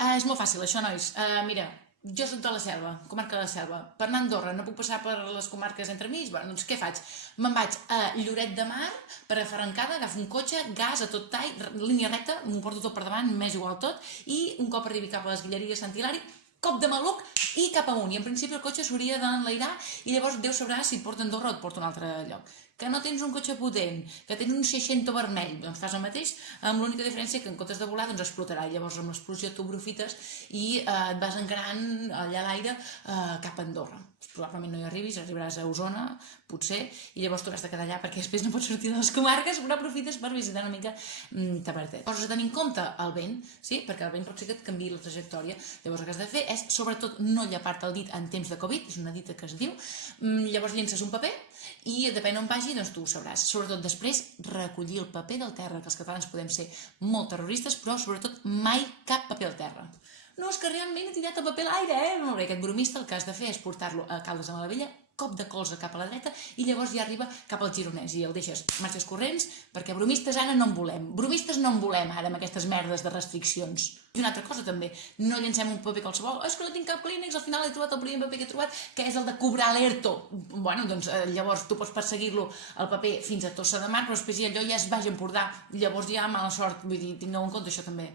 És molt fàcil, això, nois. Mira, jo soc de la Selva, comarca de la Selva. Per anar a Andorra no puc passar per les comarques entremig? Bueno, doncs què faig? Me'n vaig a Lloret de Mar, per Arrencada, agafo un cotxe, gas a tot tall, línia recta, m'ho porto tot per davant, m'és igual tot, i un cop arribi cap a les Guilleries Sant Hilari, cop de maluc i cap amunt. I en principi el cotxe s'hauria d'enlairar i llavors Déu sabrà si et porta a Andorra o et porta a un altre lloc. Que no tens un cotxe potent, que tens un 60 vermell, doncs fas el mateix, amb l'única diferència que en comptes de volar doncs explotarà. I llavors amb l'explosió tu aprofites i et vas encarant allà a l'aire cap a Andorra. Probablement no hi arribis, arribaràs a Osona, potser, i llavors t'hauràs de quedar allà perquè després no pots sortir de les comarques, però aprofites per visitar una mica Tavertet. Coses a tenir en compte, el vent, sí? Perquè el vent pot ser que et canviï la trajectòria. Llavors el que has de fer és, sobretot, no llepar-te el dit en temps de Covid, és una dita que es diu, llavors llences un paper i depèn on vagi, doncs tu ho sabràs. Sobretot després, recollir el paper del terra, que els catalans podem ser molt terroristes, però sobretot mai cap paper al terra. No, és que realment he tirat el paper a l'aire, Molt bé, aquest bromista el que has de fer és portar-lo a Caldes de Malavella, cop de colze cap a la dreta i llavors ja arriba cap al Gironès i el deixes marxes corrents perquè bromistes ara no en volem. Bromistes no en volem ara amb aquestes merdes de restriccions. I una altra cosa també, no llencem un paper qualsevol. És que no tinc cap clínex, al final he trobat el primer paper que he trobat, que és el de cobrar l'ERTO. Bueno, doncs llavors tu pots perseguir-lo el paper fins a Tossa de Mar, però després allò ja es Baix Empordà. Llavors ja mala sort, vull dir, tingueu en compte això també.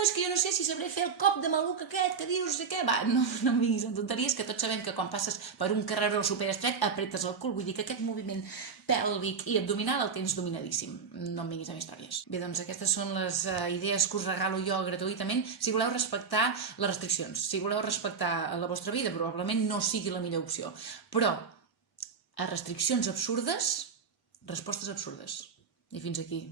És que jo no sé si sabré fer el cop de maluc aquest que dius, no sé què. Va, no em vinguis amb tonteries, que tots sabem que quan passes per un carreró superestret apretes el cul. Vull dir que aquest moviment pèlvic i abdominal el tens dominadíssim. No em vinguis amb històries. Bé, doncs aquestes són les idees que us regalo jo gratuïtament. Si voleu respectar les restriccions, si voleu respectar la vostra vida, probablement no sigui la millor opció. Però a restriccions absurdes, respostes absurdes. I fins aquí.